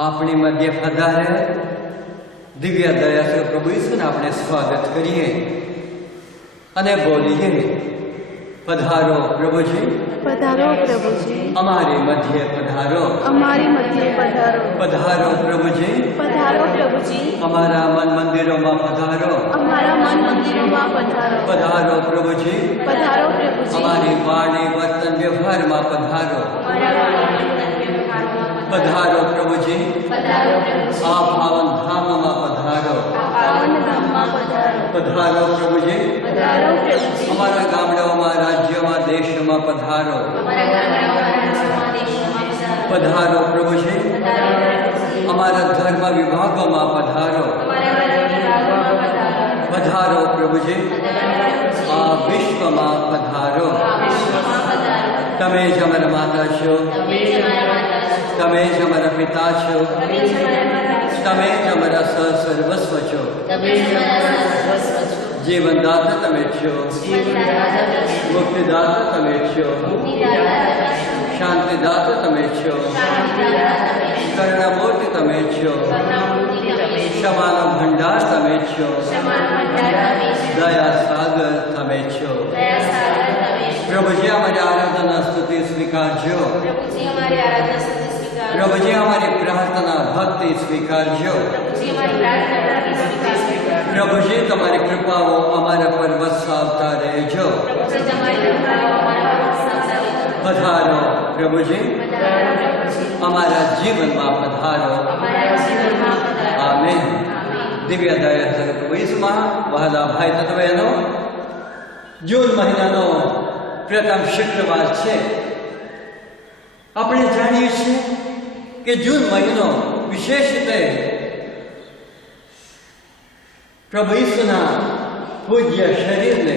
આપણી મધ્ય પધારે દિવ્ય દયાથી પ્રભુ ઈસુને આપણે સ્વાગત કરીએ અને બોલીએ, પધારો પ્રભુજી, પધારો પ્રભુજી, અમારી મધ્ય પધારો, અમારી મધ્ય પધારો, પધારો પ્રભુજી, પધારો પ્રભુજી, અમારા મન મંદિરોમાં પધારો, અમારા મન મંદિરોમાં પધારો, પધારો પ્રભુજી, પધારો પ્રભુજી, અમારી વાણી વર્તન વ્યવહારમાં પધારો, પધારો પ્રભુજી, પધારો પ્રભુજી, આ પાવન ધામમાં પધારો, પાવન ધામમાં પધારો, પધારો પ્રભુજી, પધારો પ્રભુજી, અમારા ગામડાઓમાં, રાજ્યોમાં, દેશમાં પધારો, પધારો પ્રભુજી, અમારા ધર્મ વિભાગોમાં પધારો, પધારો પ્રભુજી, આ વિશ્વમાં પધારો. તમે જ અમારા માતા છો, તમે જ અમારા પિતા છો, તમે જ અમારા સર્વસ્વ છો. જીવનદાતા તમે છો, મુક્તિદાતા તમે છો, શાંતિદાતા તમે છો, કરુણામૂર્તિ તમે છો, ક્ષમાનો ભંડાર તમે છો, દયા સાગર તમે છો. પ્રભુજી અમારી આરાધના સ્તુતિ સ્વીકારજો, પ્રભુજી અમારી પ્રાર્થના ભક્તિ સ્વીકારજો. પ્રભુજી તમારી કૃપાઓ અમારા પર વરસાવતા રહેજો. પધારો પ્રભુજી, અમારા જીવનમાં પધારો. આમેન. દિવ્ય દયા પ્રભુ ઈસુમાં વહાલા ભાઈ તત્વ બહેનો, જૂન મહિનાનો પ્રથમ શુક્રવાર છે. આપણે જાણીએ છીએ કે જૂન મહિનો વિશેષ રીતે પ્રભુ ઈસુના પૂજ્ય શરીરને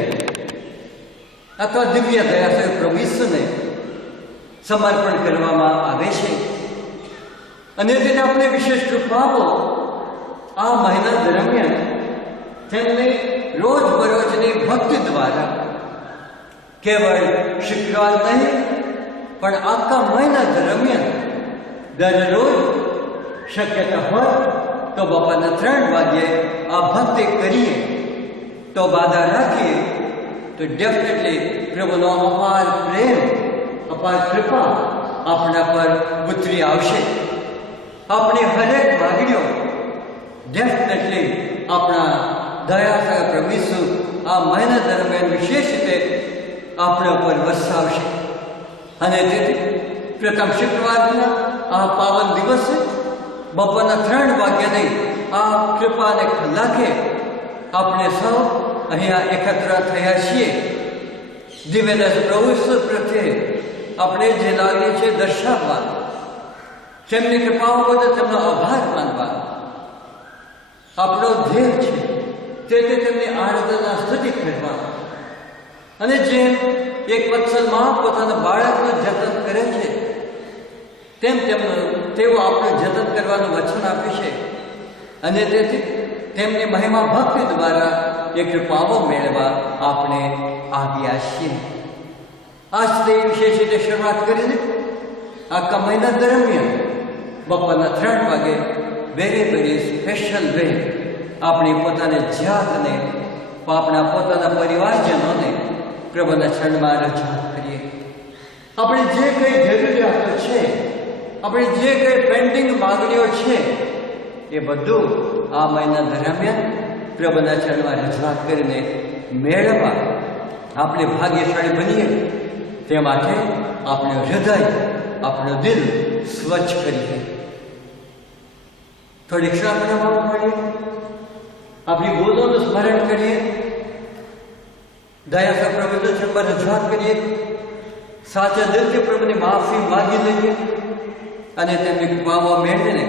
અથવા દિવ્ય દયા પ્રભુ ઈસુને સમર્પણ કરવામાં આવે છે. અને તેને આપણે વિશેષ કૃપાઓ આ મહિના દરમિયાન તેમને રોજબરોજની ભક્તિ દ્વારા કેવળ શુક્રવાર નહીં પણ આખા મહિના દરમિયાન દરરોજ શક્યતા હોય તો બપોરના 3 વાગ્યે આ ભક્તિ કરીએ તો બાધા રાખીએ તો ડેફિનેટલી પ્રભુનો અપાર પ્રેમ, અપાર કૃપા આપણા પર ઉતરી આવશે. આપણી હરેક માગણીઓ ડેફિનેટલી આપણા દયા પ્રભુ ઈસુ આ મહિના દરમિયાન વિશેષ રીતે આપણા પર વરસાવશે. અને તેથી પ્રથમ શુક્રવારના આ પાવન દિવસે બપોરના 3 વાગ્યાની આ કૃપાને કલાકે આપણે સૌ અહીંયા એકત્ર થયા છીએ. દિવ્યદાસ પ્રભુ ઈસુ પ્રત્યે આપણે જે લાગણી છે દર્શાવવા, તેમની કૃપાઓ બદલ તેમનો આભાર માનવા આપણો ધ્યેય છે. તેથી તેમની આરાધના સ્તુતિ કરવા અને જેમ એક વત્સલ માં પોતાના બાળકનું જતન કરે છે તેમ તેઓ આપણું જતન કરવાનું વચન આપ્યું છે. અને તેથી તેમની મહિમા ભક્તિ દ્વારા એ કૃપાઓ મેળવવા આપણે આવ્યા છીએ. આજથી વિશેષ રીતે શરૂઆત કરીને આખા મહિના દરમિયાન બપોરના 3 વાગે વેરી વેરી સ્પેશિયલ વે આપણી પોતાની જાતને, આપણા પોતાના પરિવારજનોને પ્રભુના ચરણમાં રજૂઆત કરીએ. આપણે જે કંઈ જરૂરિયાતો છે, આપણે જે કંઈ પેન્ડિંગ માગણીઓ છે એ બધું આ મહિના દરમિયાન પ્રભુના ચરણમાં રજૂઆત કરીને મેળવવા આપણે ભાગ્યશાળી બનીએ તે માટે આપણું હૃદય, આપણું દિલ સ્વચ્છ કરીએ. થોડી ક્ષમાપણ કરીએ, આપણી ભૂલોનું સ્મરણ કરીએ, દયા પ્રભુનો ચંબા રજૂઆત કરીએ, સાચા દિલથી પ્રભુની માફી માગી લઈએ અને તેમની કૃપાઓ મેળવીને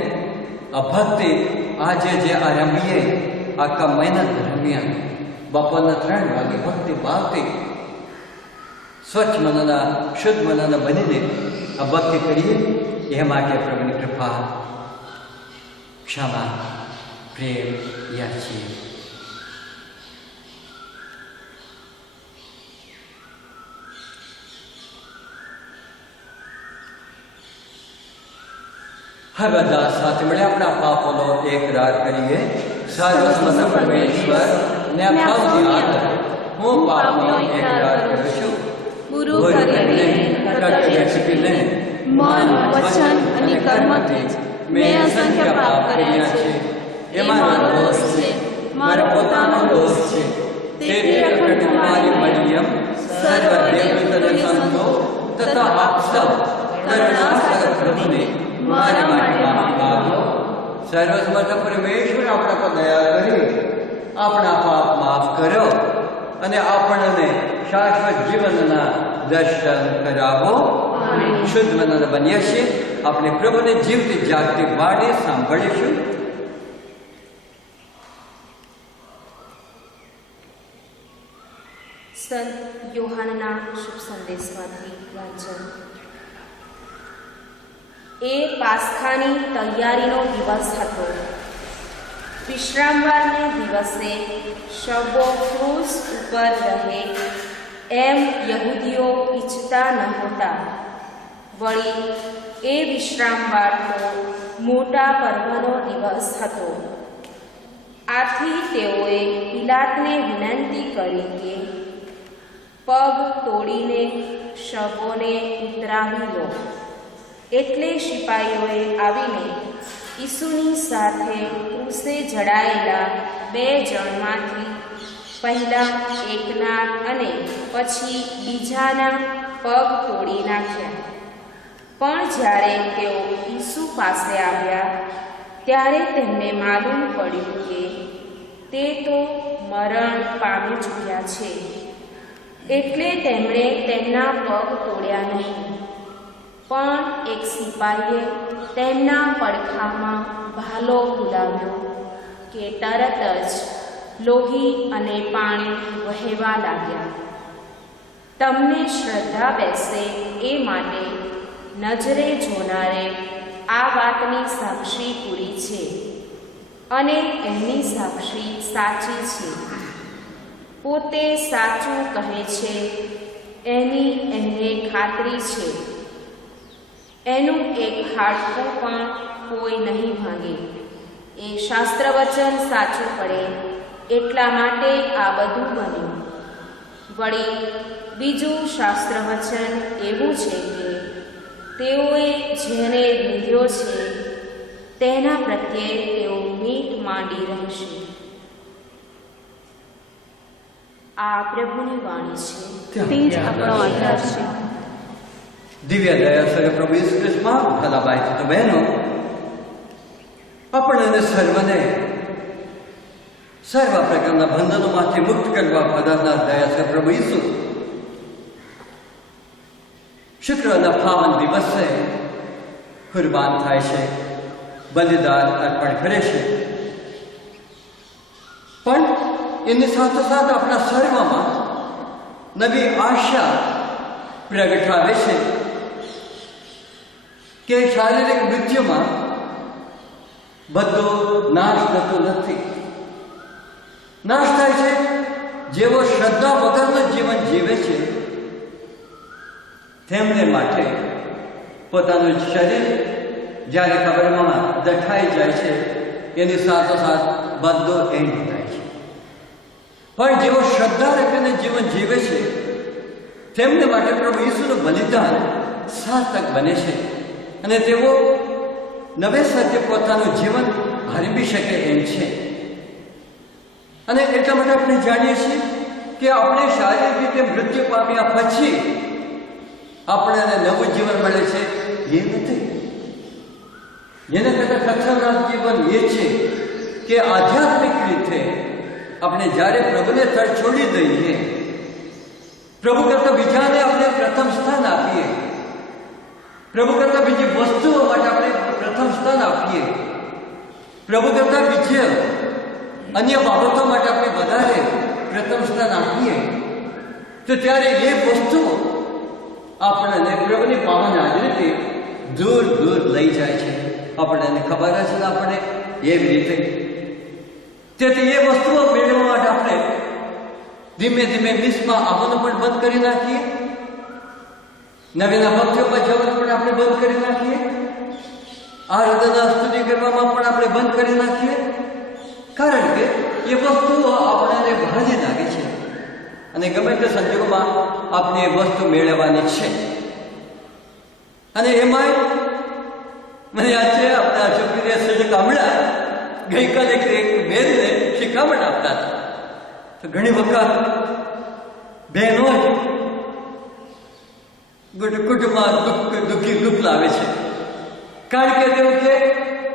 આ ભક્તિ આજે જે આરંભીએ આખા મહિના દરમિયાન બપોરના 3 વાગે ભક્તિ ભાવથી સ્વચ્છ મનના, શુદ્ધ મનના બનીને આ ભક્તિ કરીએ. એ માટે પ્રભુની કૃપા, ક્ષમા, પ્રેમ યાચીએ. હવે બધા સાથે મળે આપણા પાપોનો એકરાર કરીએ. સર્વસ્વતંત્ર પરમેશ્વર ને ભાવથી આદર હું પાપનો એકરાર કરું છું. ગુરુ કરીને કર્તવ્ય ચૂકીને મન, વચન અને કર્મથી મેં અસંખ્ય પાપ કર્યા છે. એ મારો દોષ છે, મારો પોતાનો દોષ છે. તેથી અખંડ કુમારી મરિયમ, સર્વ દેવદૂતોને સંતો તથા આપ સૌ કરુણાસાગર પ્રભુને મારા માટે માફી માંગો. સર્વસમર્થ પરમેશ્વર આપણા પર દયા કરી આપણા પાપ માફ કરો અને આપણને શાશ્વત જીવનના દર્શન કરાવો. શુદ્ધ મનના બનીએ છીએ. આપણે પ્રભુને જીવતી જાગતી વાણી સાંભળીશું. સંત યોહાનના શુભ સંદેશમાંથી વાંચન. એ પાસખાની તૈયારીનો દિવસ હતો. વિશ્રામવારને દિવસે શબો ક્રૂસ ઉપર રહે એમ યહૂદીઓ ઈચ્છતા નહોતા. વળી એ વિશ્રામવાર તો મોટા પર્વનો દિવસ હતો. આથી તેઓએ પિલાતને વિનંતી કરી કે પગ તોડીને શબોને ઉતરાવી લો. એટલે સિપાહીઓએ આવીને ઈસુની સાથે ક્રૂસે જડાયેલા 2 જણમાંથી પહેલા એકના અને પછી બીજાના પગ તોડી નાખ્યા. પણ જ્યારે તેઓ ઈસુ પાસે આવ્યા ત્યારે તેમને માલુમ પડ્યું કે તે તો મરણ પામી ચૂક્યા છે. એટલે તેમણે તેમના પગ તોડ્યા નહીં. પણ એક સિપાહીએ તેમના પડખામાં ભાલો ફૂલાવ્યો કે તરત જ લોહી અને પાણી વહેવા લાગ્યા. તમને શ્રદ્ધા બેસે એ માટે નજરે જોનારે આ વાતની સાક્ષી પૂરી છે અને એમની સાક્ષી સાચી છે. પોતે સાચું કહે છે એની એમને ખાતરી છે. એનું એક હાડકું પણ કોઈ નહીં ભાંગે. એ શાસ્ત્ર વચન સાચું પડે એટલા માટે આ બધું બન્યું. વળી બીજું શાસ્ત્ર વચન એવું છે કે તેઓએ જેને લીધો છે તેના પ્રત્યે તેઓ મીટ માંડી રહેશે. આ પ્રભુની વાણી છે, તે જ આપણો આધાર છે. દિવ્ય દયા સર્વ પ્રભુ ઈસુ ખ્રિસ્તમાં ભલા ભાઈ તો બહેનો, આપણને સર્વને સર્વ પ્રકારના બંધનોમાંથી મુક્ત કરવા પધારનાર દયા સર્વ પ્રભુ ઈસુ શુક્રના પાવન દિવસે કુરબાન થાય છે, બલિદાન અર્પણ કરે છે. પણ એની સાથોસાથ આપણા સર્વમાં નવી આશા પ્રગટાવે છે કે શારીરિક મૃત્યુમાં બધો નાશ થતો નથી. નાશ થાય છે જેઓ શ્રદ્ધા વગરનું જીવન જીવે છે તેમને માટે પોતાનું શરીર જ્યારે કબરમાં દટાઈ જાય છે એની સાથોસાથ બધો એન્ડ થાય છે. પણ જેઓ શ્રદ્ધા રાખીને જીવન જીવે છે તેમને માટે પ્રભુ ઈસુનું બલિદાન સાર્થક બને છે અને તેઓ નવેસરથી પોતાનું જીવન આરંભી શકે એમ છે. અને એટલા માટે આપણે જાણીએ છીએ કે આપણે શારીરિક રીતે મૃત્યુ પામ્યા પછી આપણને નવું જીવન મળે છે એ નથી. જેના કરતાં ખતરનાક જીવન એ છે કે આધ્યાત્મિક રીતે આપણે જ્યારે પ્રભુને તર છોડી દઈએ, પ્રભુ કરતાં બીજાને આપણે પ્રથમ સ્થાન આપીએ, પ્રભુ કરતાં બીજી વસ્તુઓ માટે આપણે પ્રથમ સ્થાન આપીએ, પ્રભુ કરતાં બીજે અન્ય બાબતો માટે આપણે વધારે પ્રથમ સ્થાન આપીએ, તો ત્યારે એ વસ્તુઓ આપણને પ્રભુની પાવન હાજરીથી દૂર દૂર લઈ જાય છે. આપણને ખબર જ ના પડે એવી રીતે. તેથી એ વસ્તુઓ મેળવવા માટે આપણે ધીમે ધીમે મિસમાં આવવાનું પણ બંધ કરી નાખીએ, નવીના ભક્તિઓમાં જવાનું પણ આપણે બંધ કરી નાખીએ, આરાધના સ્તુતિ કરવામાં પણ આપણે બંધ કરી નાખીએ. કારણ કે એ વસ્તુઓ આપણને ભાજી લાગે છે અને ગમે તે સંજોગોમાં આપણે એ વસ્તુ મેળવવાની છે. અને એમાં મને યાદ છે, આપણા છોકરીને સજક હમણાં ગઈકાલે એક બહેનને શિખામણ આપતા હતા. તો ઘણી વખત બહેનો જ કુટુંબમાં દુઃખ લાવે છે. કારણ કે તેવું કે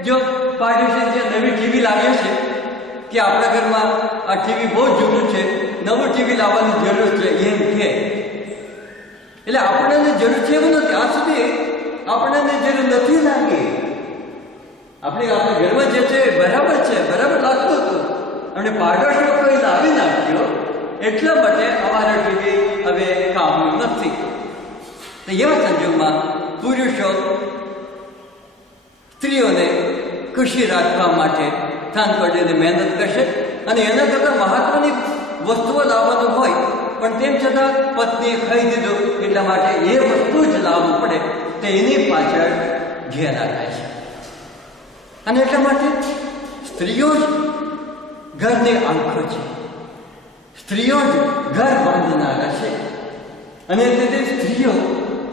જો પાડોશી જે નવી ટીવી લાવીએ છે કે આપણા ઘરમાં આ ટીવી બહુ જૂનું છે, નવું ટીવી લાવવાની જરૂર છે એમ કે, એટલે આપણને જરૂર છે એવું નથી. આ સુધી આપણને જરૂર નથી લાગી. આપણા ઘરમાં જે છે બરાબર છે, બરાબર લાગતું હતું, અને પાડોશીઓ કોઈ લાવી નાખ્યો એટલા માટે અમારા ટીવી હવે કામનું નથી. તો એવા સંજોગમાં પુરુષો સ્ત્રીઓને ખુશી રાખવા માટે થાન પડીને મહેનત કરશે, અને એના કરતાં મહત્વની વસ્તુઓ લાવવાનું હોય પણ તેમ છતાં પત્નીએ ખાઈ દીધું એટલા માટે એ વસ્તુ જ લાવવું પડે, તો એની પાછળ ઘેરા થાય છે. અને એટલા માટે સ્ત્રીઓ જ ઘરની આંખો છે, સ્ત્રીઓ જ ઘર બાંધનારા છે. અને તેથી સ્ત્રીઓ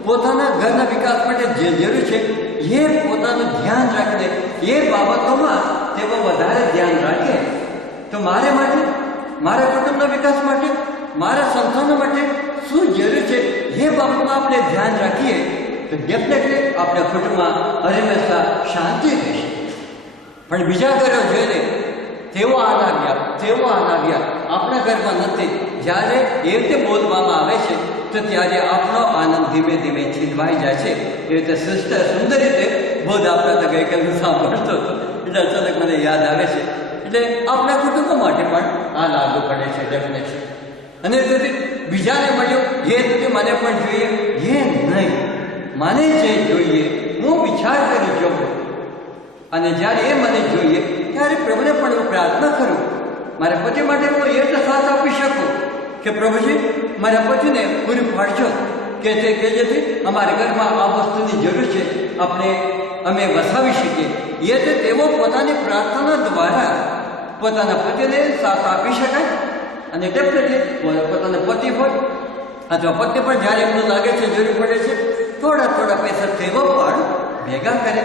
પોતાના ઘરના વિકાસ માટે જે જરૂર છે એ પોતાનું ધ્યાન રાખીને એ બાબતોમાં તેઓ વધારે ધ્યાન રાખે, તો મારે માટે, મારા કુટુંબના વિકાસ માટે, મારા સંતાનો માટે શું જરૂર છે એ બાબતમાં આપણે ધ્યાન રાખીએ તો ડેફિનેટલી આપણા કુટુંબમાં હંમેશા શાંતિ રહેશે. પણ બીજા ઘરો જોઈને તેઓ આનાવ્યા આપણા ઘરમાં નથી, જ્યારે એ રીતે બોલવામાં આવે છે તો ત્યારે આપણો આનંદ ધીમે ધીમે છીનવાઈ જાય છે. એ રીતે સિસ્ટર સુંદર રીતે બોધ આપતા તો ગઈકાલે સાંભળતો હતો એટલે અચાનક મને યાદ આવે છે. એટલે આપણા કુટુંબો માટે પણ આ લાગુ પડે છે ડેફિનેટલી. અને તેથી બીજાને મળ્યું એ રીતે મને પણ જોઈએ એ નહીં, મને જે જોઈએ હું વિચાર કરી જોઉં, અને જ્યારે એ મને જોઈએ ત્યારે પ્રભુને પણ હું પ્રાર્થના કરું. મારા પતિ માટે હું એ તો સાથ આપી શકું કે પ્રભુજી મારા પતિને પૂરી પાડજો કે જેથી અમારા ઘરમાં આ વસ્તુની જરૂર છે અમે વસાવી શકીએ. એ તો તેઓ પોતાની પ્રાર્થના દ્વારા પોતાના પતિને સાથ આપી શકાય. અને ડેફિનેટલી પોતાના પતિ હોય અથવા પત્ની પણ જ્યારે એમનું લાગે છે જરૂર પડે છે થોડા પૈસા તેઓ પણ ભેગા કરે,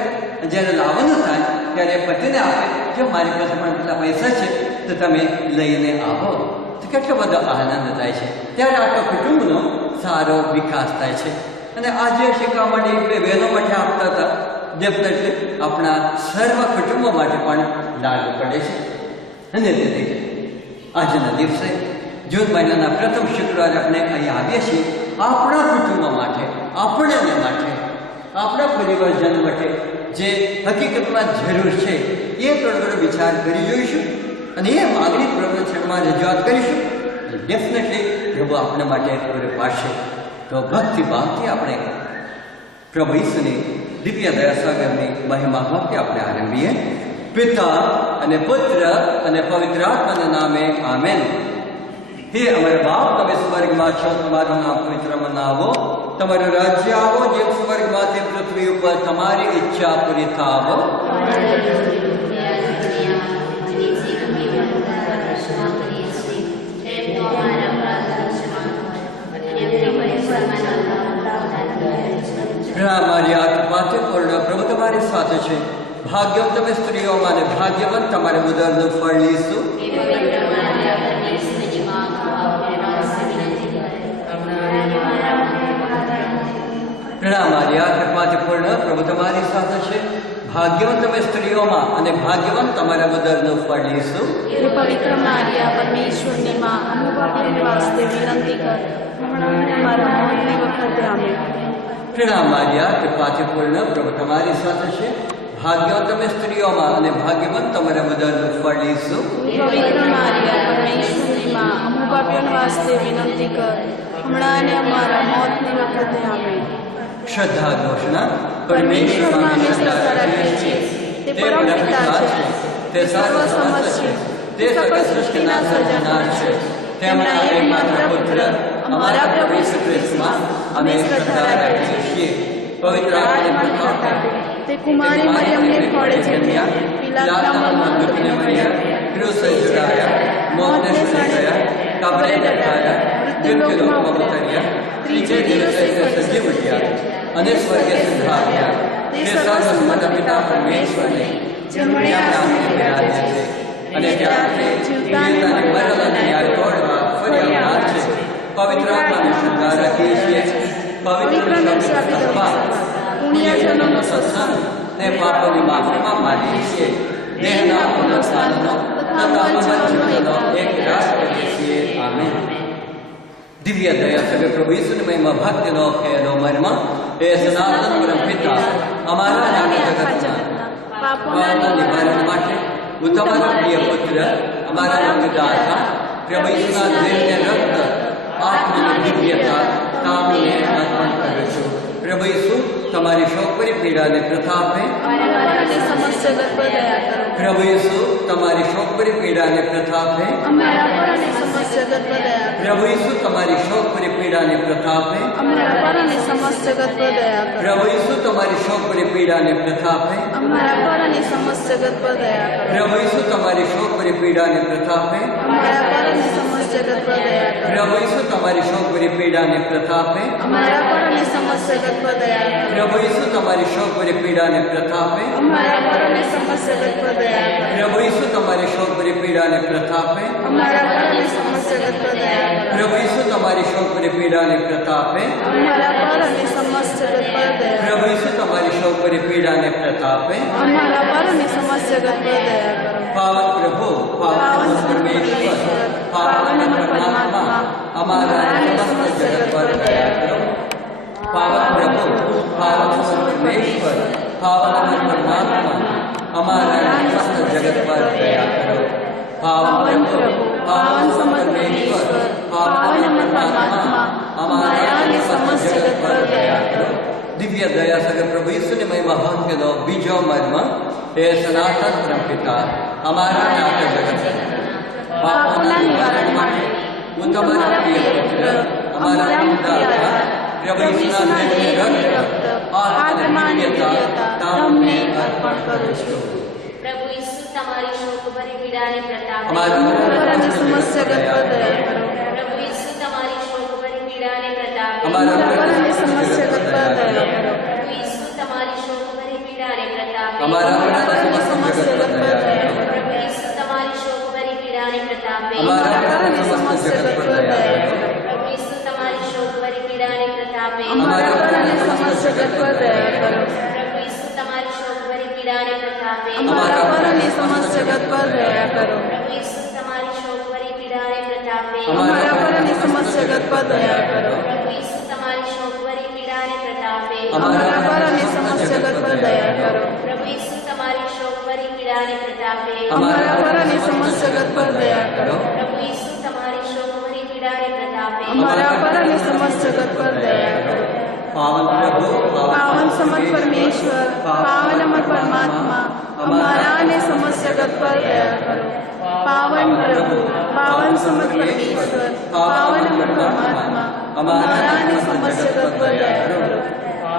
જ્યારે લાવવાનું થાય ત્યારે પતિને આપે, જો મારી પાસે પણ કેટલા પૈસા છે તો તમે લઈને આવો. તો કેટલો બધો આનંદ થાય છે, ત્યારે આપણા કુટુંબનો સારો વિકાસ થાય છે. અને આજે શીખવામાંની બે બહેનો માટે આપતા હતા, ડેફિનેટલી આપણા સર્વ કુટુંબો માટે પણ લાગુ પડે છે. અને તેથી આજના દિવસે જૂન મહિનાના પ્રથમ શુક્રવારે આપણે અહીં આવીએ છીએ આપણા કુટુંબો માટે, આપણને માટે, આપણા પરિવારજન માટે જે હકીકતમાં જરૂર છે એ થોડો વિચાર કરી જોઈશું અને એ માગણી પ્રભુ ચરણમાં રજૂઆત કરીશું. ડેફિનેટલી પ્રભુ આપણા માટે પૂરી પાડશે. તો ભક્તિભાવથી આપણે પ્રભુ ઈસુની દિવ્ય દયાસાગરની મહિમા ભક્તિ આપણે આરંભીએ. પિતા અને પુત્ર અને પવિત્ર આત્માના નામે આમેન. હે અમારા બાપ, તમે સ્વર્ગમાં છો, તમારું નામ પવિત્ર મનાવો, તમારું રાજ્ય આવો, જેમ સ્વર્ગમાંથી પૃથ્વી ઉપર તમારી ઈચ્છા પૂરી થાવો. મારી આત્માથી પૂર્ણ પ્રભુ તમારી સાથે છે. ભાગ્યમ તમે સ્ત્રીઓમાં અને ભાગ્યવાન તમારે ઉદરનું ફળ લીશું. માર્યા, કૃપાથી પૂર્ણ, પ્રભુ તમારી સાથે છે. ભાગ્યવાન તમે સ્ત્રીઓમાં અને ભાગ્યવાન તમારા ઉદરનું ફળ ઈસુ. હે પવિત્ર મારિયા, પરમેશ્વરની માં, અનુભાવીને વાસ્તે વિનંતી કર, હમણાં અને અમારા મોતની વખતે આમેન. પ્રણામ માર્યા, કૃપાથી પૂર્ણ, પ્રભુ તમારી સાથે છે. ભાગ્યવાન તમે સ્ત્રીઓમાં અને ભાગ્યવાન તમારા ઉદરનું ફળ ઈસુ. હે પવિત્ર મારિયા, પરમેશ્વરની માં, અનુભાવીને વાસ્તે વિનંતી કર, હમણાં અને અમારા મોતની વખતે આમેન. શ્રદ્ધા ઘોષણા. પરમેશ્વરમાં અમે શ્રદ્ધા રાખીએ છીએ. તે પરમ પિતા છે, તે સર્વસમર્થ છે, તે સકળ સૃષ્ટિના સર્જનહાર છે. તેમના એકમાત્ર પુત્ર અમારા પ્રભુ ઈસુ ખ્રિસ્તમાં અમે શ્રદ્ધા રાખીએ છીએ. પવિત્ર આત્માની કૃપા, તે કુમારી મરિયમને ફળે જન્મ્યા, પિલાતના મનમાં દુઃખને મર્યા, ક્રૂસે ચડાયા, મોતને સળી ગયા, કબરે દટાયા, મૃત્યુલોકમાં ઉતર્યા, ત્રીજે દિવસે સજીવ ઉઠ્યા અને સ્વર્ગે સિદ્ધાર્યા. તે સર્વસમર્થ પિતા પરમેશ્વરને જમણે આસને બિરાજે છે અને ત્યારથી જીવતાને મરેલાને ન્યાય તોડવા ફરી આવનાર છે. પવિત્ર આત્માની શ્રદ્ધા રાખીએ છીએ. પવિત્ર સભા, પુણ્યજનોનો સત્સંગ ને પાપોની માફીમાં માનીએ છીએ. દેહના પુનઃસ્થાનનો તથા મનજીવનનો એક રાસ કરીએ છીએ. આમેન. દિવ્ય દયા સભે પ્રભુ ઈસુની મહિમા ભક્તિનો ખેલો મર્મ એ સનાતન પરમ પિતા અમારા નામે જગતના પાપોના નિવારણ માટે હું તમારા પ્રિય પુત્ર અમારા પિતા પ્રભુ ઈસુના દેહને રક્ત આત્માની દિવ્યતા તામીને અર્પણ કરું છું. પ્રભુ ઈસુ તમારી શોકભરી પીડાને પ્રતાપે અમારા સમસ્ત જગત પર દયા કરો. પ્રભુ ઈસુ તમારી શોકભરી પીડાને પ્રતાપે અમારા પર અને સમસ્ત જગત પર દયા કરો. પ્રભુ ઈસુ તમારી શોકભરી પીડાને પ્રતાપે અમારા પર અને સમસ્ત જગત પર દયા કરો. પ્રભુ ઈસુ તમારી શોકભરી પીડાને પ્રતાપે અમારા પર અને સમસ્ત જગત પર દયા કરો. પ્રભુ ઈસુ તમારી શોકભરી પીડાને પ્રતાપે અમારા પર અને સમસ્ત જગત પર દયા કરો. પ્રભુ ઈસુ તમારી શોકભરી પીડાને પ્રતાપે અમારા પર અને સમસ્ત જગત પર દયા કરો. પ્રભુ ઈસુ તમારી શોકભરી પીડાને પ્રતાપે અમારા પર અને સમસ્ત જગત પર દયા કરો. પ્રભુ ઈસુ તમારી શોકભરી પીડાને પ્રતાપે અમારા પર અને સમસ્ત જગત પર દયા કરો. પ્રભુ ઈસુ તમારી શોકભરી પીડાને પ્રતાપે અમારા પર અને સમસ્ત જગત પર દયા કરો. પ્રભુ ઈસુ તમારી શોકભરી પીડાને પ્રતાપે અમારા પર અને સમસ્ત જગત પર દયા કરો. પાવન પ્રભુ, પાવન પરમેશ્વર, પાવન પરમાત્મા, અમારા સમસ્ત જગત પર દયા કરો. પાવન પ્રભુ, પાવન પરમેશ્વર, પાવન પરમાત્મા, અમારા સમસ્ત જગત પર દયા કરો. પાવન પ્રભુ, પાવન પરમેશ્વર, પાવન પરમાત્મા, અમારા સમસ્ત જગત પર દયા કરો. દિવ્ય દયા સગર પ્રભુ ઈસુની મહિમા ભક્તિનો બીજો મર્મ એ સનાતન પરમ પિતા અમારા નાથ જગત પાપોના નિવારણ માટે હું તમારા પ્રિય પુત્ર અમારા પિતા પ્રભુ ઈસુના દેહને રક્ત આત્માની દિવ્યતા તમને અર્પણ કરું છું. પ્રભુ ઈસુ તમારી શોકભરી પીડાને પ્રતાપે અમારા પર અને સમસ્ત જગત પર દયા કરો. પ્રભુ ઈસુ તમારી શોકભરી પીડાને પ્રતાપે અમારા અમારા પર અને સમસ્ત જગત પર દયા કરો. પ્રભુ ઈસુ તમારી શોકભરી પીડાને પ્રતાપે અમારા પર અને સમસ્ત જગત પર દયા કરો. પ્રભુ ઈસુ તમારી શોકભરી પીડાને પ્રતાપે અમારા પર અને સમસ્ત જગત પર દયા કરો. પ્રભુ ઈસુ તમારી શોકભરી પીડાને પ્રતાપે અમારા પર અને સમસ્ત જગત પર દયા કરો. પ્રભુ ઈસુ તમારી શોકભરી પીડાને પ્રતાપે અમારા પર અને સમસ્ત જગત પર દયા કરો. પ્રભુ ઈસુ તમારી શોકભરી પીડાને પ્રતાપે અમારા પર અને સમસ્ત જગત પર દયા કરો. પ્રભુ ઈસુ તમારી શોકભરી પીડાને પ્રતાપે અમારા પર અને સમસ્ત જગત પર દયા કરો. પ્રભુ ઈસુ તમારી શોકભરી પીડાને પ્રતાપે અમારા પર અને સમસ્ત જગત પર દયા કરો. પ્રભુ ઈસુ તમારી શોકભરી પીડાને પ્રતાપે અમારા પર અને સમસ્ત જગત પર દયા કરો. પાવન પ્રભુ, પાવન સમત પરમેશ્વર, પાવન અમર પરમાત્મા, અમારા અને સમસ્ત જગત પર દયા કરો. પાવન પ્રભુ, પાવન સમત પરમેશ્વર, પાવન અમર પરમાત્મા, અમારા અને સમસ્ત જગત પર દયા કરો.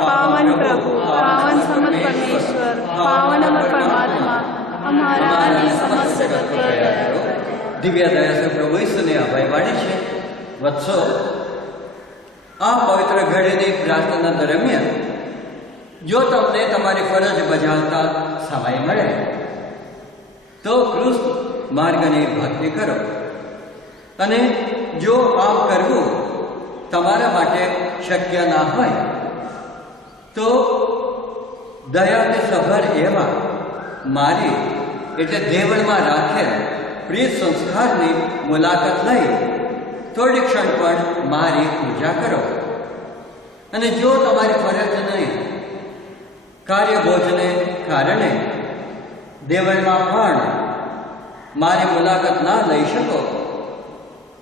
પાવન પ્રભુ, પાવન સમત પરમેશ્વર, પાવન અમર પરમાત્મા, અમારા અને સમસ્ત જગત પર દયા કરો. દિવ્ય દયા છે પ્રભુ ઈસુની અભયવાણી છે. વત્સો, આ પવિત્ર ઘડીની પ્રાર્થના દરમિયાન જો તમને તમારી ફરજ બજાવતા સમય મળે તો ક્રુસ માર્ગની ભક્તિ કરો. અને જો આમ કરવું તમારા માટે શક્ય ના હોય તો દયાને સભર એવા મારી એટલે દેવળમાં રાખેલ પ્રિય સંસ્કારની મુલાકાત લઈ થોડી ક્ષણ પણ મારી પૂજા કરો. અને જો તમારી ફરજ નહીં કાર્યબોજને કારણે દેવળમાં પણ મારી મુલાકાત ના લઈ શકો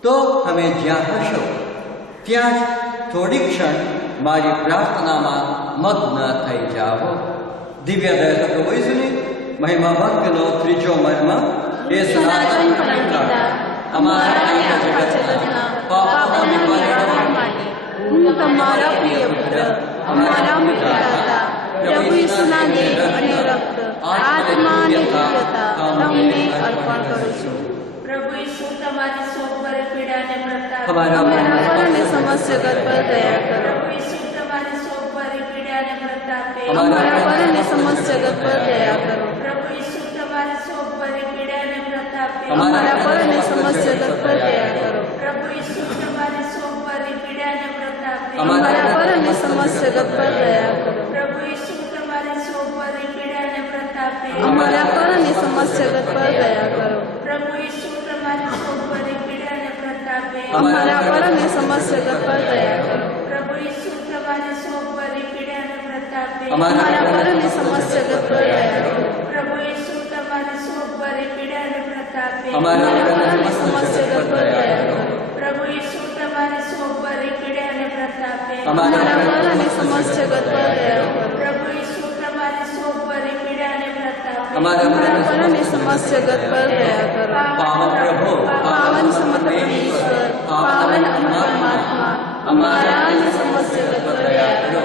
તો તમે જ્યાં હશો ત્યાં જ થોડી ક્ષણ મારી પ્રાર્થનામાં મગ્ન થઈ જાઓ. દિવ્ય દયા પ્રભુ ઈસુની મહિમા ભક્તિનો ત્રીજો મર્મ એ સનાતન પિતા અમારા અને આખા જગતના પાપોના નિવારણ માટે હું તમારા પ્રિય પુત્ર અમારા મુક્તિદાતા પ્રભુ ઈસુના દેહ અને રક્ત આત્મા અને દિવ્યતા તમને અર્પણ કરું છું. પ્રભુ ઈસુ તમારી સોમવારે પીડાને પ્રતાપ અમારા અમારા પર અને સમસ્ત જગત પર દયા કરો. પ્રભુ ઈસુ તમારી સોમવારે પીડાને પ્રતાપે અમારા પર અને સમસ્ત જગત પર દયા કરો. પ્રભુ ઈસુ તમારી સોમવારે પીડાને પ્રતાપે અમારા પર અને સમસ્ત જગત પર દયા કરો. પ્રભુ ઈસુ તમારી સોમવારે પીડાને પ્રતાપે અમારા પર અને સમસ્ત જગત પર દયા કરો. પ્રભુ ઈસુ તમારી સોમવારે પીડાને પ્રતાપે અમારા પર અને સમસ્ત જગત પર દયા કરો. પ્રભુ ઈસુ તમારી સોમવારે પીડાને પ્રતાપે અમારા પર અને સમસ્ત જગત પર દયા કરો. પ્રભુ ઈસુ તમારી સોમવારે પીડાને પ્રતાપે અમારા પર અને સમસ્ત જગત પર દયા કરો. પ્રભુ ઈસુ તમારી સોમવારે પીડાને પ્રતાપે અમારા પર અને સમસ્ત જગત પર દયા કરો. પ્રભુ ઈસુ તમારી સોમવારે પીડાને પ્રતાપે અમારા પર અને સમસ્ત જગત પર દયા કરો. પ્રભુ ઈસુ તમારી સોમવારે પીડાને પ્રતાપે અમારા પર અને સમસ્ત જગત પર દયા કરો. પાવન પ્રભુ પાવન સમર્થ પરમેશ્વર પાવન અમર પરમાત્મા અમારા અને સમસ્ત જગત પર દયા કરો.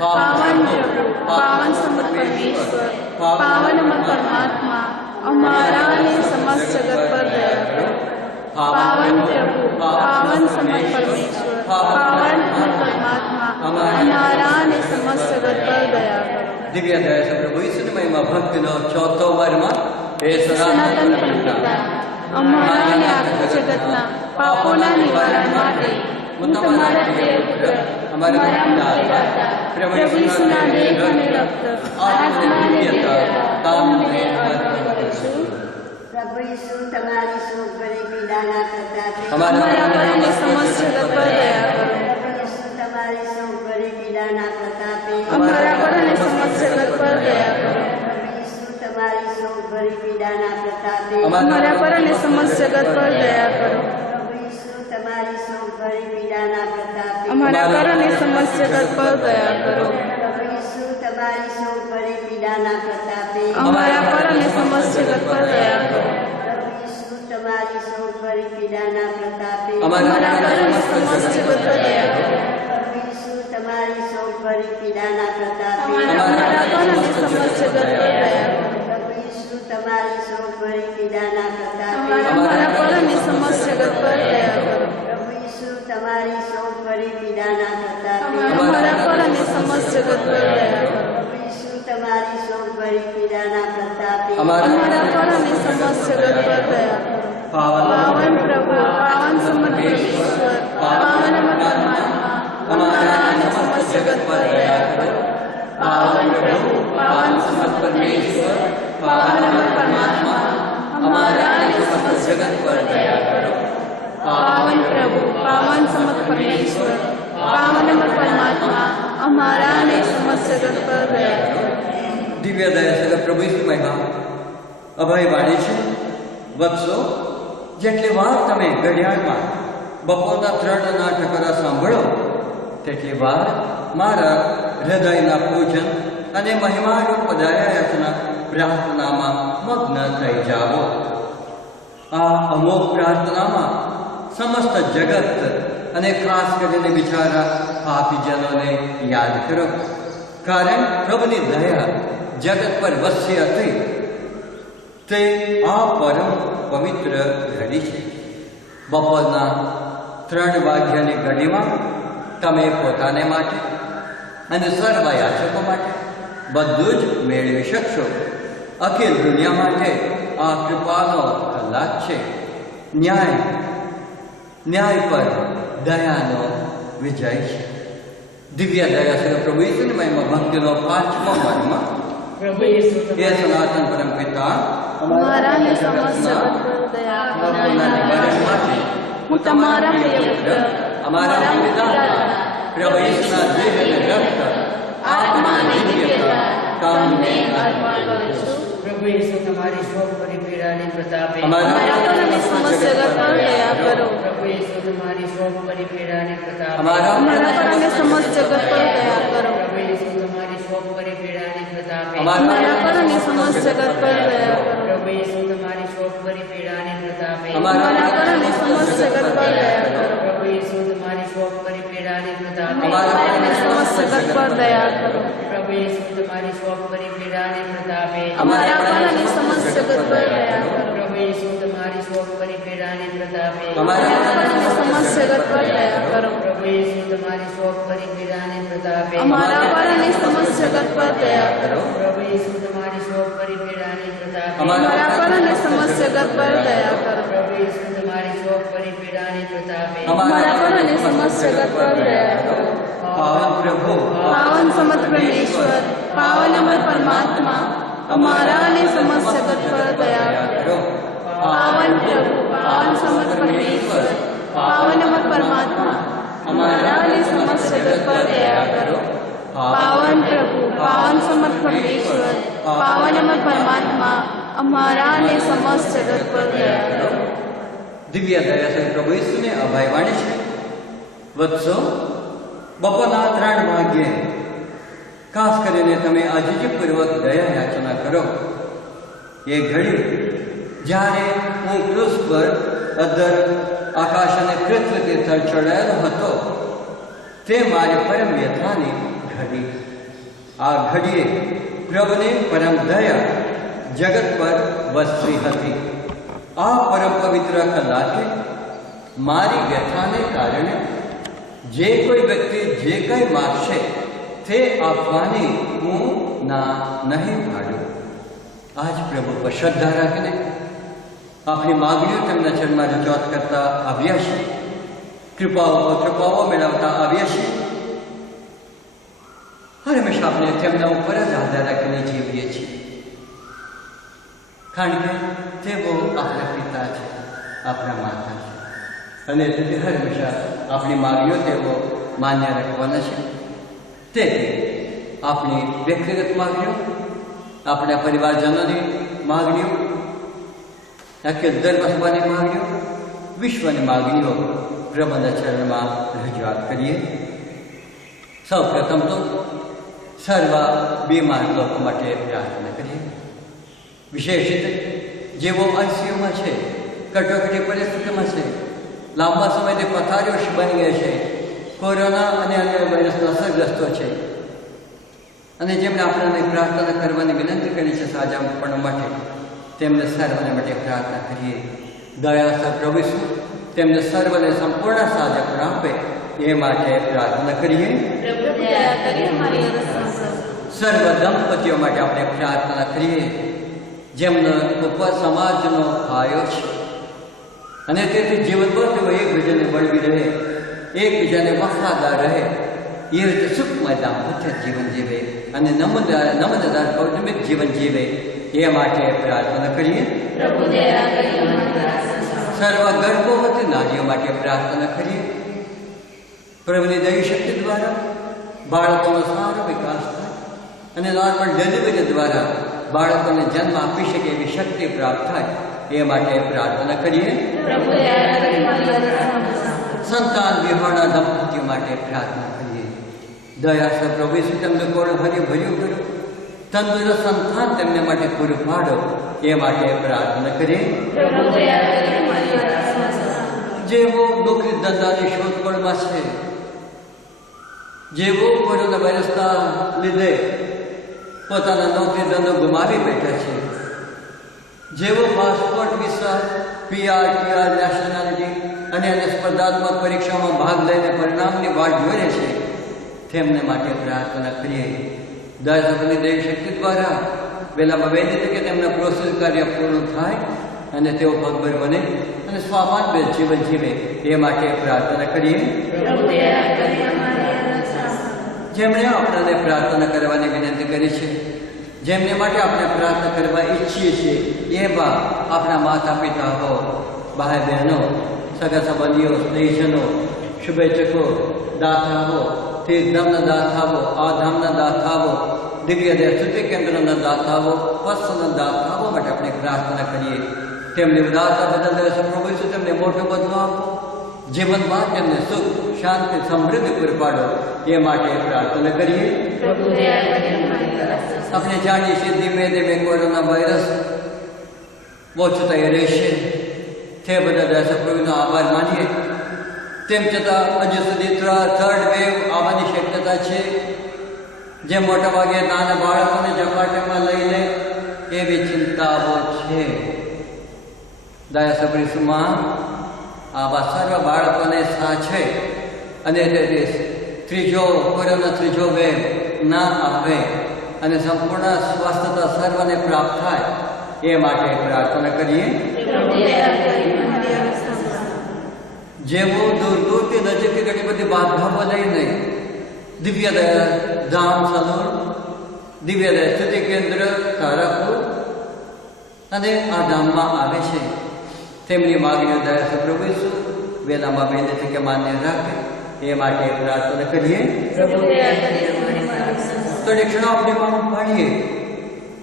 પાવન પ્રભુ પાવન સમર્થ પરમેશ્વર પાવન અમર પરમાત્મા અમારા અને સમસ્ત જગત પર દયા કરો. પાવન પ્રભુ પાવન સમર્થ પરમેશ્વર પાવન અમર પરમાત્મા અમારા અને સમસ્ત જગત પર દયા કરો. દિવ્ય દયા પ્રભુ ઈસુની મહિમા ભક્તિનો ચોથો મર્મ એ સનાતન પિતા અમારા અને આખા જગતના પાપોના નિવારણ માટે હું તમારા પ્રિય પુત્ર અમારા મુક્તિદાતા પ્રભુ ઈસુના દેહ અને રક્ત આત્મા અને દિવ્યતા તમને અર્પણ કરું છું. પ્રભુ ઈસુ તમારી સોમવારે પીડાના પ્રતાપે અમારા પર અને સમસ્ત જગત પર દયા કરો. પ્રભુ ઈસુ તમારી સોમવારે પીડાના પ્રતાપે અમારા પર અને સમસ્ત જગત પર દયા કરો. પ્રભુ ઈસુ તમારી સોમવારે પીડાના પ્રતાપે અમારા પર અને સમસ્ત જગત પર દયા કરો. પ્રભુ ઈસુ તમારી સોમવારે પીડાના પ્રતાપે અમારા પર અને સમસ્ત જગત પર દયા કરો. પ્રભુ ઈસુ તમારી સોમવારે પીડાના પ્રતાપે અમારા પર અને સમસ્ત જગત પર દયા કરો. પ્રભુ ઈસુ તમારી સોમવારે પીડાના પ્રતાપે અમારા પર અને સમસ્ત જગત પર દયા કરો. પ્રભુ ઈસુ તમારી સોમવારે પીડાના પ્રતાપે અમારા પર અને સમસ્ત જગત પર દયા કરો. પ્રભુ ઈસુ તમારી સોમવારે પીડાના પ્રતાપે અમારા પર અને સમસ્ત જગત પર દયા કરો. પ્રભુ ઈસુ તમારી સોમવારે પીડાના પ્રતાપે અમારા પર અને સમસ્ત જગત પર દયા કરો. પ્રભુ ઈસુ તમારી સોમવારે પીડાના પ્રતાપે અમારા પર અને સમસ્ત જગત પર દયા કરો. પાવન પ્રભુ પાવન સમર્થ પરમેશ્વર પાવન અમર પરમાત્મા અમારા અને સમસ્ત જગત પર દયા કરો. પાવન પ્રભુ પાવન સમર્થ પરમેશ્વર પાવન અમર પરમાત્મા અમારા અને સમસ્ત જગત પર દયા કરો. પાવન પ્રભુ પાવન સમર્થ પરમેશ્વર પાવન અમર પરમાત્મા અમારા અને સમસ્ત જગત પર દયા કરો. દિવ્ય દયા સગત પ્રભુ ઈસુ મહિમા અભય વાણી છે. વત્સો, જેટલી વાર તમે ઘડિયાળમાં બપોરના 3ના ઠકરા સાંભળો તેટલી વાર મારા હૃદયના પૂજન અને મહિમારૂપ દયાયાચના પ્રાર્થનામાં મગ્ન થઈ જાઓ. આ અમોઘ પ્રાર્થનામાં સમસ્ત જગત અને ખાસ કરીને બિચારા પાપીજનોને યાદ કરો, કારણ પ્રભુની દયા જગત પર વસ્તી હતી. તે આ પરમ પવિત્ર ઘડી છે. બપોરના 3 વાગ્યાની ઘડીમાં તમે પોતાને માટે અને સર્વ યાચકો માટે બધું જ મેળવી શકશો. અખિલ દુનિયા માટે આ કૃપાનો કલાક છે. ન્યાય પર દયાનો વિજય છે. દિવ્ય દયા છે પ્રભુ ઈસુની મહિમા ભક્તિનો 5મો મર્મ પ્રભુ ઈસુ એ સનાતન પરમ પિતા અમારા ને સમસ્ત જગત પર દયા ભરણમાંથી હું તમારા પ્રિય પુત્ર અમારા પિતા પ્રભુ ઈસુના દેહ અને રક્ત આત્માની દિવ્યતા તમને અર્પણ કરું છું. પ્રભુ ઈસુ તમારી શોક પરિપીડાની પ્રતાપે અમારા પર અને સમસ્ત જગત પર દયા કરો. પ્રભુ ઈસુ તમારી શોક પરિપીડાની પ્રતાપે અમારા અમારા પર અને સમસ્ત જગત પર દયા કરો. પ્રભુ ઈસુ તમારી શોક પરિપીડાની પ્રતાપે અમારા પર અને સમસ્ત જગત પર દયા કરો. પ્રભુ ઈસુ તમારી શોક પરિપીડાની પ્રતાપે અમારા પર અને સમસ્ત જગત પર દયા કરો. પ્રભુ ઈસુ તમારી શોક પરિપીડાની પ્રતાપે અમારા પર અને સમસ્ત જગત પર દયા કરો. પ્રભુ ઈસુ તમારી શોક પરિપીડાની પ્રતાપે અમારા પર અને સમસ્ત જગત પર દયા કરો. પ્રભુ ઈસુ તમારી શોક પરિપીડાની પ્રતાપે અમારા પર અને સમસ્ત જગત પર દયા કરો. પ્રભુ ઈસુ તમારી શોક પરિપીડાની પ્રતાપે અમારા પર અને સમસ્ત જગત પર દયા કરો. પ્રભુ ઈસુ તમારી શોક પરિપીડાની પ્રતાપે અમારા પર અને સમસ્ત જગત પર દયા કરો. પ્રભુ ઈસુ તમારી શોક પરિપીડાની પ્રતાપે અમારા પર અને સમસ્ત જગત પર દયા કરો. પાવન પ્રભુ પાવન સમત પરમેશ્વર, પાવન અમર પરમાત્મા, અમારા અને સમસ્ત જગત પર દયા કરો. પાવન પ્રભુ, પાવન સમત પરમેશ્વર, પાવન અમર પરમાત્મા, અમારા અને સમસ્ત જગત પર દયા કરો. પાવન પ્રભુ, પાવન સમત પરમેશ્વર, પાવન અમર પરમાત્મા, અમારા અને સમસ્ત જગત પર દયા કરો. દિવ્ય દયા છે પ્રભુ ઈસુને અભયવાણી છે. વત્સો બપોરના 3 વાગ્યે ખાસ કરીને તમે આજીજીપૂર્વક દયા યાચના કરો. એ ઘડી જ્યારે હું ક્રુસ પર અદ્ધર આકાશ અને પૃથ્વીથી ચડાયેલો હતો તે મારી પરમ વ્યથાની ઘડી. આ ઘડીએ પ્રભુની પરમ દયા જગત પર વસતી હતી. આ પરમ પવિત્ર કલાકે મારી વ્યથાને કારણે જે કોઈ વ્યક્તિ જે કંઈ માગશે તે આપવાની હું ના નહીં પાડું. આજ પ્રભુ પર શ્રદ્ધા રાખીને આપણી માગણીઓ તેમના ચરણમાં રજૂઆત કરતા આવ્યા છીએ. કૃપાઓ મેળવતા આવ્યા છીએ. હંમેશા આપણે તેમના ઉપર જ આધાર રાખીને જીવીએ છીએ, કારણ કે તેઓ આપણા પિતા છે, આપણા માતા છે, અને તેથી હંમેશા આપણી માગણીઓ તેઓ માન્ય રાખવાના છે. તેથી આપણી વ્યક્તિગત માગણીઓ, આપણા પરિવારજનોની માગણીઓ, આખી ધર્મસભાની માગણીઓ, વિશ્વની માગણીઓ પ્રભુના ચરણમાં રજૂઆત કરીએ. સૌ પ્રથમ તો સર્વ બીમાર લોકો માટે પ્રાર્થના કરીએ. વિશેષ રીતે જેઓ આઈસીયુમાં છે, કટોકટી પરિસ્થિતિમાં છે, લાંબા સમયથી પથારીઓ બની ગયા છે, કોરોના અને અન્ય વાયરસના અસરગ્રસ્તો છે, અને જેમણે આપણને પ્રાર્થના કરવાની વિનંતી કરી છે સાજાપણ માટે, તેમને સર્વને માટે પ્રાર્થના કરીએ. દયાસર પ્રભુ ઈસુ તેમને સર્વને સંપૂર્ણ સાજાપણ આપે એ માટે પ્રાર્થના કરીએ. પ્રભુ દયા કરી અમારી અરજ સાંભળો. સર્વ દંપતીઓ માટે આપણે પ્રાર્થના કરીએ, જેમનો ઉપવાસ સમાજનો પાયો છે, અને તેથી જીવનભર તેઓ એકબીજાને વળવી રહે, એકબીજાને વફાદાર રહે, એ રીતે સુખમય દાંપત્ય જીવન જીવે અને નમ્રતાદાર કૌટુંબિક જીવન જીવે એ માટે પ્રાર્થના કરીએ. પ્રભુ દયા કરી અમારી અરજ સાંભળો. સર્વ ગર્ભવતી નારીઓ માટે પ્રાર્થના કરીએ. પ્રભુની દૈવી શક્તિ દ્વારા બાળકોનો સારો વિકાસ થાય અને નોર્મલ ડિલિવરી દ્વારા બાળકોને જન્મ આપી શકે એવી શક્તિ પ્રાપ્ત થાય એ માટે પ્રાર્થના કરીએ. પ્રભુ દયા કરી અમારી અરજ સાંભળો. સંતાન વિહોણા દંપતીઓ માટે પ્રાર્થના કરીએ. દયાસર પ્રભુ ઈસુ તેમને કોળ ભર્યું કરો, તંદુરસ્ત સંતાન તેમને માટે પૂરું પાડો એ માટે પ્રાર્થના કરીએ. પ્રભુ દયા કરી અમારી અરજ સાંભળો. જેઓ નોકરી ધંધાની શોધખોળમાં છે, જેઓ કોરોના વાયરસના લીધે પોતાના નોકરી ધંધો ગુમાવી બેઠા છે, જેઓ passport visa, PR, TR, nationality અને અન્ય સ્પર્ધાત્મક પરીક્ષામાં ભાગ લઈને પરિણામની વાટ જોઈ છે, તેમને માટે પ્રાર્થના કરીએ. દયાની દૈવી શક્તિ દ્વારા વહેલામાં વહેલી તકે તેમના પ્રોસેસ કાર્ય પૂર્ણ થાય અને તેઓ પગભર બને અને સ્વાભાવિક જીવન જીવે એ માટે પ્રાર્થના કરીએ. પ્રભુ દયા કરી અમારી અરજ સાંભળો. જેમણે આપણને પ્રાર્થના કરવાની વિનંતી કરી છે, જેમને માટે આપણે પ્રાર્થના કરવા ઈચ્છીએ છીએ એવા આપણા માતા પિતા હો, ભાઈ બહેનો, સગા સંબંધીઓ, સ્નેહીજનો, શુભેચ્છકો, દાતાઓ, તીર્થધામના દાતાઓ, આ ધામના દાતાઓ, દિવ્ય સ્તુતિ કેન્દ્રના દાતાઓ, પર્સનલ દાતાઓ માટે આપણે પ્રાર્થના કરીએ. તેમની ઉદારતા બદલ પ્રભુ ઈસુ તેમને મોટો બદલો આપો, જીવનમાં તેમને સુખ, શાંતિ, સમૃદ્ધિ પૂરી પાડો એ માટે પ્રાર્થના કરીએ. આપણે જાણીએ છીએ ધીમે ધીમે કોરોના વાયરસ ઓછો થઈ રહેશે, તે બધા દર્શક પ્રભુનો આભાર માનીએ. તેમ છતાં હજુ સુધી થર્ડ વેવ આવવાની શક્યતા છે, જે મોટા ભાગે નાના બાળકોને ઝપાટામાં લઈ લે એવી ચિંતાઓ છે. દયા સપ્રીસમાં આવા સર્વ બાળકોને સાચવે અને તેથી કોરોના ત્રીજો વેવ ના આવે અને સંપૂર્ણ સ્વસ્થતા સર્વને પ્રાપ્ત થાય એ માટે પ્રાર્થના કરીએ. જેવો દૂર દૂરથી નજીકથી ઘણી બધી બાધાઓ લઈને દિવ્ય ધામ સલૂન, દિવ્ય સ્તુતિ કેન્દ્ર તારાપુર અને આ ધામમાં આવે છે, તેમની માગણીઓ દયા પ્રભુ ઈસુ વેલામાં વિનંતી કે માન્ય રાખે એ માટે પ્રાર્થના કરીએ. થોડી ક્ષણો આપણે પાડીએ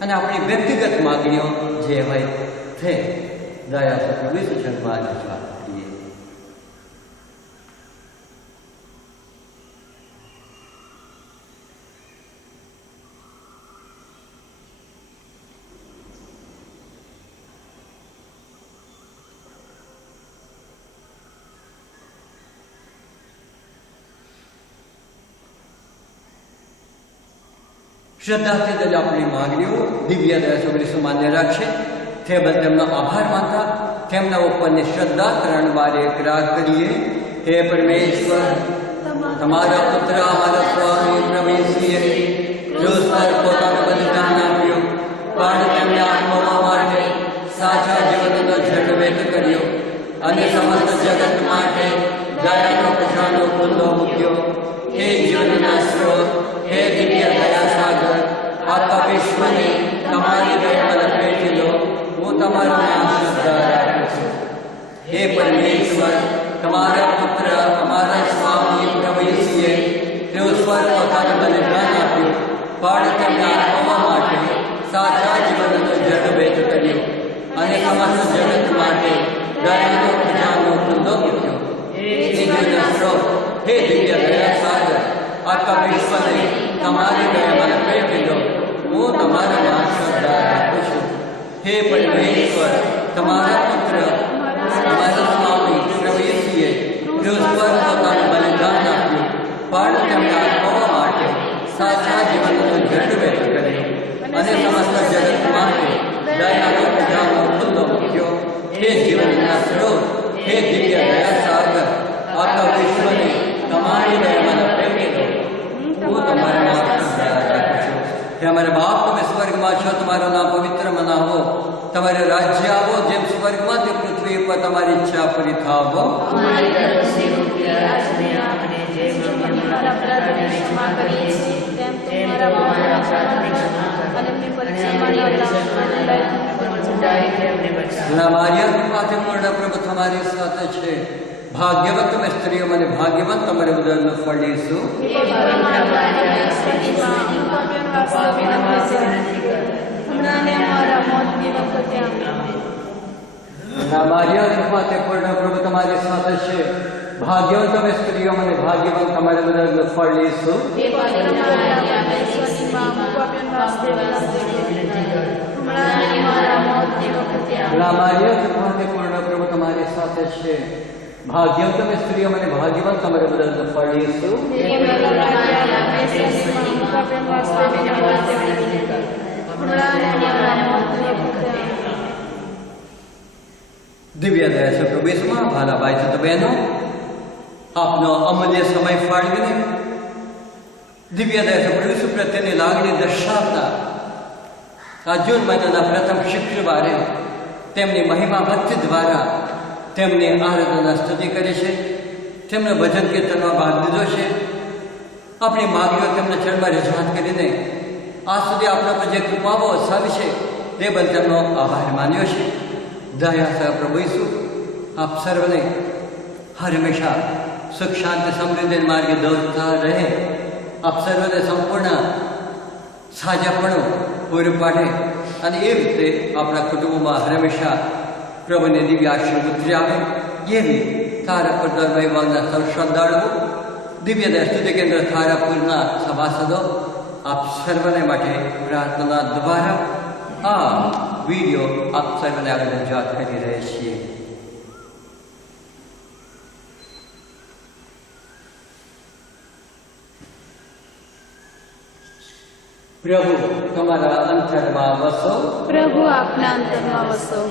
અને આપણી વ્યક્તિગત માગણીઓ જે હોય તે દયા પ્રભુ ઈસુ ચરણમાં વાત કરીએ. શ્રદ્ધાથી જ આપણી માગણીઓ દિવ્ય દયા માન્ય રાખશે. તે બદલ તેમનો આભાર માનતા તેમના ઉપરની શ્રદ્ધા ત્રણવારે કરાર કરીએ. હે પરમેશ્વર, તમારા પુત્ર અમારા સ્વામી પ્રભુ ઈસુએ ક્રૂસ પર પોતાનું બલિદાન આપ્યું, પણ તેમને આત્માઓ માટે સાચા જીવનનો ઝંડ વ્યક્ત કર્યો અને સમસ્ત જગત માટે દયાનો ખજાનો ખુલ્લો મૂક્યો. હે જીવનના સ્ત્રોત, હે દિવ્ય દયા સાગર, આખા વિશ્વને તમારી દયામાં લપેટી લો. હું તમારો નામ શ્રદ્ધા રાખું છું. હે પરમેશ્વર, તમારા પુત્ર અમારા સ્વામી પ્રભુ ઈસુએ ક્રૂસ પર પોતાનું બલિદાન આપ્યું, પણ તેમને આત્માઓ માટે સાચા જીવનનો ઝંડ વ્યક્ત કર્યો અને સમસ્ત જગત માટે દયાનો ખજાનો ખુલ્લો મૂક્યો. હે જીવનના સ્ત્રોત, હે દિવ્ય દયા સાગર, આખા વિશ્વને તમારી દયામાં લપેટી લો. હું તમારા નામ શ્રદ્ધા રાખું છું. હે પરમેશ્વર, તમારા પુત્ર અમારા સ્વામી પ્રભુ ઈસુએ ક્રૂસ પર પોતાનું બલિદાન આપ્યું, પણ તેમના આત્માઓ માટે સાચા જીવનનો ઝંડ વ્યક્ત કર્યો અને સમસ્ત જગત માટે દયાનો ખજાનો ખુલ્લો મૂક્યો. હે જીવનના સ્ત્રોત, હે દિવ્ય દયા સાગર, આખા વિશ્વને તમારી દયામાં લપેટી લો. હું તમારા નામ શ્રદ્ધા રાખું છું. હે અમારા બાપ, તમે સ્વર્ગમાં છો, તમારું નામ પવિત્ર મનાવો, તમારે રાજ્ય આવો, જેમ સ્વર્ગમાં તે પૃથ્વી પર તમારી ઈચ્છા પૂરી થાવો. મારિયા કૃપાથી પૂર્ણ પ્રભુ તમારી સાથે છે. ભાગ્યવંત તમે સ્ત્રીઓ અને ભાગ્યવંત તમારે ઉદરનું ફળ ઈસુ. મારિયા કૃપાથી પૂર્ણ પ્રભુ તમારી સાથે છે. ભાગ્યવંત તમે સ્ત્રીઓ અને ભાગ્યવંત તમારે ઉદરનું ફળ ઈસુ. મારિયા કૃપાથી પૂર્ણ પ્રભુ તમારી સાથે છે. ભાગ્યવંત તમે સ્ત્રીઓ અને ભાગ્યવંત તમારે ઉદરનું ફળ ઈસુ. દિવ્ય દયા પ્રભુ ઈસુમાં ભાલા ભાઈ છે તો બહેનો, આપનો અમૂલ્ય સમય ફાળવીને દિવ્ય દયા પ્રભુ ઈસુ પ્રત્યેની લાગણી દર્શાવતા આ જૂન મહિનાના પ્રથમ શુક્રવારે તેમની મહિમા ભક્તિ દ્વારા તેમની આરાધના સ્તુતિ કરી છે, તેમણે ભજન કીર્તનમાં ભાગ લીધો છે આપણી માગણીઓ તેમના ચરણમાં રજૂઆત કરીને આજ સુધી આપણા પર જે કૃપાઓ વરસાવી છે તે બદલ તેમનો આભાર માન્યો છે. દયા સહ પ્રભુ ઈસુ આપ સર્વને હર હંમેશા સુખ શાંતિ સમૃદ્ધિ માર્ગે દોડતા રહે. આપ સર્વને સંપૂર્ણ સાજાપણું પૂરું પાડે અને એ રીતે આપણા કુટુંબોમાં હર હંમેશા પ્રભુને દિવ્ય આશીર્વાદ ઉતરી આવે. એવી તારાપુર વૈવાલના સૌ શ્રદ્ધાળુઓ, દિવ્ય દસ્તુતિ કેન્દ્ર તારાપુરના સભાસદો આપ સર્વને માટે પ્રાર્થના દ્વારા આ વિડીયો આપ સર્વને આગળ રજૂઆત કરી રહ્યા છીએ. પ્રભુ તમારા અંતરમાં વસો. પ્રભુ આપના અંતરમાં વસો.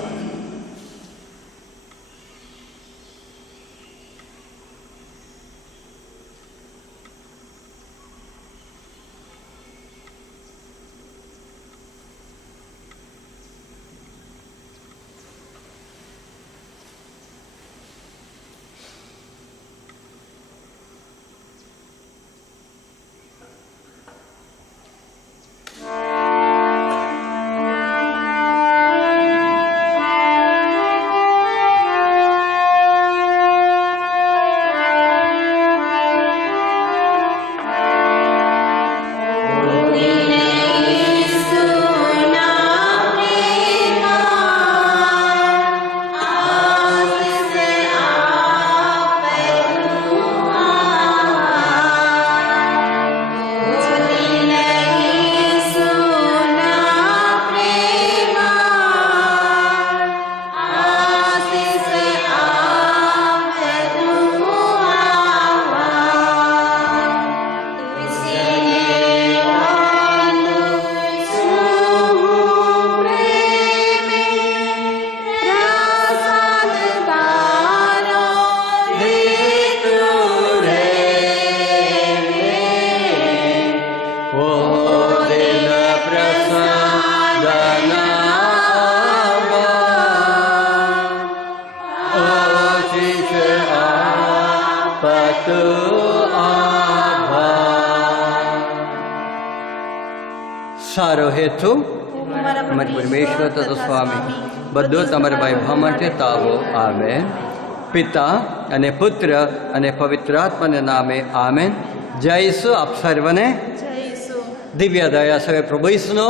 સારો હેતુ અમારી પરમેશ્વર તથા સ્વામી બધું તમારા ભાઈ માટે તાવો આવે. પિતા અને પુત્ર અને પવિત્ર આત્માના નામે આમેન. જય ઈસુ. આપ સર્વને જય ઈસુ. દિવ્ય દયા સવે પ્રભુ ઈસુનો